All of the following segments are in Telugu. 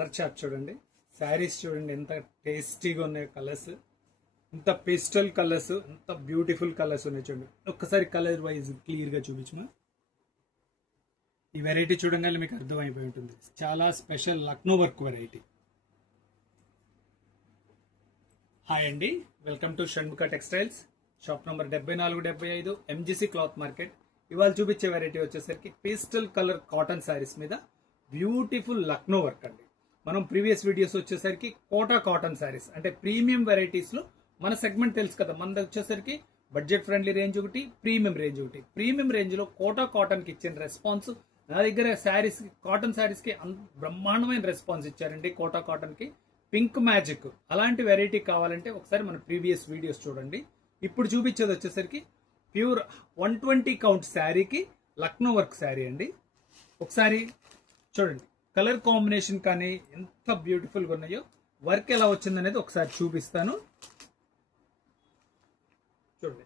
కలర్ చార్ట్ చూడండి, శారీస్ చూడండి ఎంత టేస్టీగా ఉన్నాయి కలర్స్, ఎంత పేస్టల్ కలర్స్, ఎంత బ్యూటిఫుల్ కలర్స్ ఉన్నాయి చూడండి. ఒక్కసారి కలర్ వైజ్ క్లియర్గా చూపించమా. ఈ వెరైటీ చూడగానే మీకు అర్థమైపోయి ఉంటుంది, చాలా special Lucknow work variety. Hi అండి, welcome to Shanmukha textiles, shop number 7475 MGC cloth market. ఇవాళ చూపించే వెరైటీ వచ్చేసరికి పేస్టల్ కలర్ కాటన్ శారీస్ మీద బ్యూటిఫుల్ లక్నో వర్క్ అండి. మనం ప్రీవియస్ వీడియోస్ వచ్చేసరికి కోటా కాటన్ శారీస్ అంటే ప్రీమియం వెరైటీస్లో మన సెగ్మెంట్ తెలుసు కదా, మనది వచ్చేసరికి బడ్జెట్ ఫ్రెండ్లీ రేంజ్ ఒకటి, ప్రీమియం రేంజ్ ఒకటి. ప్రీమియం రేంజ్లో కోటా కాటన్కి ఇచ్చిన రెస్పాన్స్ నా దగ్గర శారీస్ కాటన్ శారీస్కి బ్రహ్మాండమైన రెస్పాన్స్ ఇచ్చారండి. కోటా కాటన్కి పింక్ మ్యాజిక్ అలాంటి వెరైటీ కావాలంటే ఒకసారి మన ప్రీవియస్ వీడియోస్ చూడండి. ఇప్పుడు చూపించేది వచ్చేసరికి ప్యూర్ 120 కౌంట్ శారీకి లక్నో వర్క్ శారీ అండి. ఒకసారి చూడండి, కలర్ కాంబినేషన్ కానీ ఎంత బ్యూటిఫుల్గా ఉన్నాయో, వర్క్ ఎలా వచ్చిందనేది ఒకసారి చూపిస్తాను. చూడండి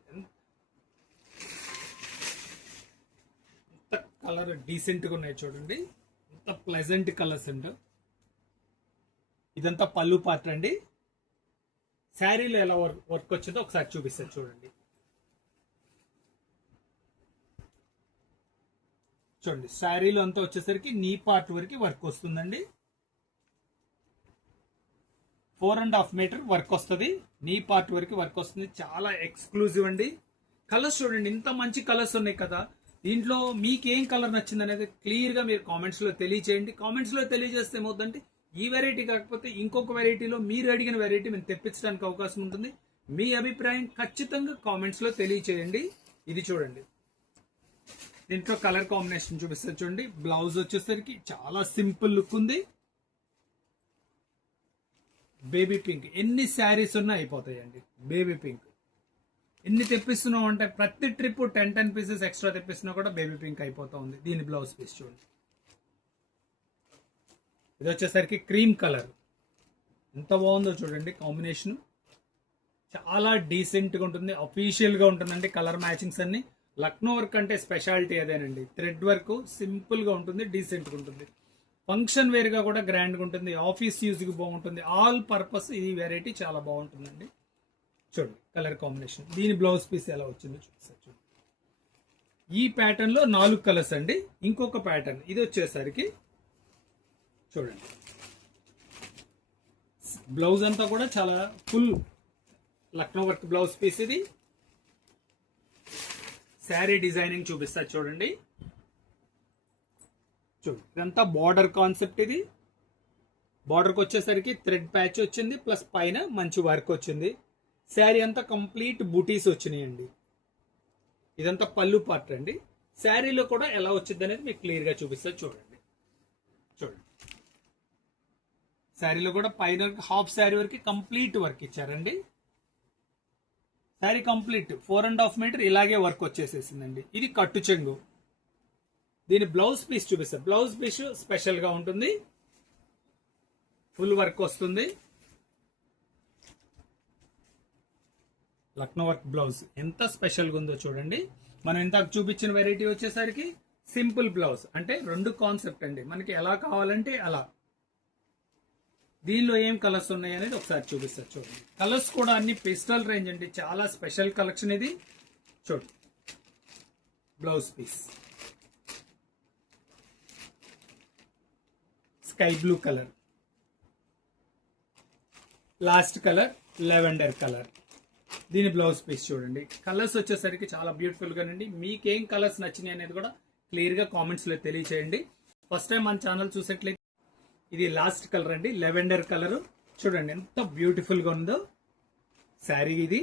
ఎంత కలర్ డీసెంట్గా ఉన్నాయి చూడండి, ఎంత ప్లెజెంట్ కలర్స్ అండ్ ఇదంతా పళ్ళు పాత్ర అండి. శారీలో ఎలా వర్క్ వచ్చిందో ఒకసారి చూపిస్తాను చూడండి. చూడండి శారీలో అంతా వచ్చేసరికి నీ పార్ట్ వరకు వర్క్ వస్తుందండి. 4.5 మీటర్ వర్క్ వస్తుంది, నీ పార్ట్ వరకు వర్క్ వస్తుంది. చాలా ఎక్స్క్లూజివ్ అండి. కలర్స్ చూడండి, ఇంత మంచి కలర్స్ ఉన్నాయి కదా. దీంట్లో మీకు ఏం కలర్ నచ్చింది అనేది క్లియర్గా మీరు కామెంట్స్లో తెలియచేయండి. కామెంట్స్లో తెలియజేస్తే ఏమవుతుందంటే ఈ వెరైటీ కాకపోతే ఇంకొక వెరైటీలో మీరు అడిగిన వెరైటీ మేము తెప్పించడానికి అవకాశం ఉంటుంది. మీ అభిప్రాయం ఖచ్చితంగా కామెంట్స్లో తెలియచేయండి. ఇది చూడండి, దీంట్లో కలర్ కాంబినేషన్ చూపిస్తారు చూడండి. బ్లౌజ్ వచ్చేసరికి చాలా సింపుల్ లుక్ ఉంది. బేబీ పింక్, ఎన్ని శారీస్ ఉన్నా అయిపోతాయండి. బేబీ పింక్ ఎన్ని తెప్పిస్తున్నాం అంటే ప్రతి ట్రిప్ 10 పీసెస్ ఎక్స్ట్రా తెప్పిస్తున్నా కూడా బేబీ పింక్ అయిపోతా ఉంది. దీని బ్లౌజ్ పీస్ చూడండి, ఇది వచ్చేసరికి క్రీమ్ కలర్, ఎంత బాగుందో చూడండి. కాంబినేషన్ చాలా డీసెంట్గా ఉంటుంది, అఫీషియల్గా ఉంటుందండి. కలర్ మ్యాచింగ్స్ అన్ని లక్నో వర్క్ అంటే స్పెషాలిటీ అదేనండి. థ్రెడ్ వర్క్ సింపుల్గా ఉంటుంది, డీసెంట్గా ఉంటుంది. ఫంక్షన్ వేర్గా కూడా గ్రాండ్గా ఉంటుంది, ఆఫీస్ యూజ్కి బాగుంటుంది. ఆల్ పర్పస్ ఈ వెరైటీ చాలా బాగుంటుందండి. చూడండి కలర్ కాంబినేషన్, దీని బ్లౌజ్ పీస్ ఎలా వచ్చిందో చూపిస్తారు చూడండి. ఈ ప్యాటర్న్లో 4 కలర్స్ అండి. ఇంకొక ప్యాటర్న్ ఇది వచ్చేసరికి చూడండి, బ్లౌజ్ అంతా కూడా చాలా full Lucknow work blouse piece. ఇది శారీ డిజైనింగ్ చూపిస్తా చూడండి. చూడండి ఇదంతా బార్డర్ కాన్సెప్ట్. ఇది బార్డర్కి వచ్చేసరికి థ్రెడ్ ప్యాచ్ వచ్చింది, ప్లస్ పైన మంచి వర్క్ వచ్చింది. శారీ అంతా కంప్లీట్ బూటీస్ వచ్చినాయండి. ఇదంతా పళ్ళు పార్ట్ అండి. శారీలో కూడా ఎలా వచ్చింది అనేది మీకు క్లియర్గా చూపిస్తా చూడండి. చూడండి శారీలో కూడా పైన హాఫ్ శారీ వరకు కంప్లీట్ వర్క్ ఇచ్చారండి. శారీ కంప్లీట్ 4.5 మీటర్ ఇలాగే వర్క్ వచ్చేసేసిందండి. ఇది కట్టు చెంగు. దీని బ్లౌజ్ పీస్ చూపిస్తారు. బ్లౌజ్ పీస్ స్పెషల్ గా ఉంటుంది, ఫుల్ వర్క్ వస్తుంది. లక్నో వర్క్ బ్లౌజ్ ఎంత స్పెషల్ గా ఉందో చూడండి. మనం ఇంతకు చూపించిన వెరైటీ వచ్చేసరికి సింపుల్ బ్లౌజ్ అంటే 2 కాన్సెప్ట్ అండి. మనకి ఎలా కావాలంటే అలా. దీనిలో ఏం కలర్స్ ఉన్నాయి అనేది ఒకసారి చూపిస్తారు చూడండి. కలర్స్ కూడా అన్ని పేస్టల్ రేంజ్ అండి, చాలా స్పెషల్ కలెక్షన్ ఇది. చూడండి blouse piece sky blue colour, last colour lavender colour. దీని బ్లౌజ్ పీస్ చూడండి. కలర్స్ వచ్చేసరికి చాలా బ్యూటిఫుల్ గానండి. మీకేం కలర్స్ నచ్చినాయి అనేది కూడా క్లియర్ గా కామెంట్స్ లో తెలియచేయండి. ఫస్ట్ టైం మన ఛానల్ చూసేట్లయితే ఇది లాస్ట్ కలర్ అండి, లెవెండర్ కలర్. చూడండి ఎంత బ్యూటిఫుల్ గా ఉందో శారీ. ఇది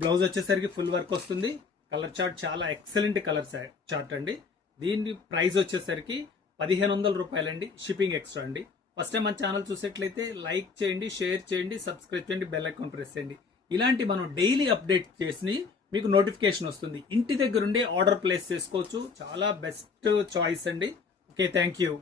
బ్లౌజ్ వచ్చేసరికి ఫుల్ వర్క్ వస్తుంది. కలర్ చార్ట్ చాలా ఎక్సలెంట్ కలర్ చార్ట్ అండి. దీని ప్రైస్ వచ్చేసరికి 1500 రూపాయలండి, షిప్పింగ్ ఎక్స్ట్రా అండి. ఫస్ట్ టైం మన ఛానల్ చూసేట్లయితే లైక్ చేయండి, షేర్ చేయండి, సబ్స్క్రైబ్ చేయండి, బెల్ ఐకాన్ ప్రెస్ చేయండి. ఇలాంటి మనం డైలీ అప్డేట్ చేసి మీకు నోటిఫికేషన్ వస్తుంది. ఇంటి దగ్గరుండే ఆర్డర్ ప్లేస్ చేసుకోవచ్చు. చాలా బెస్ట్ చాయిస్ అండి. Okay, thank you.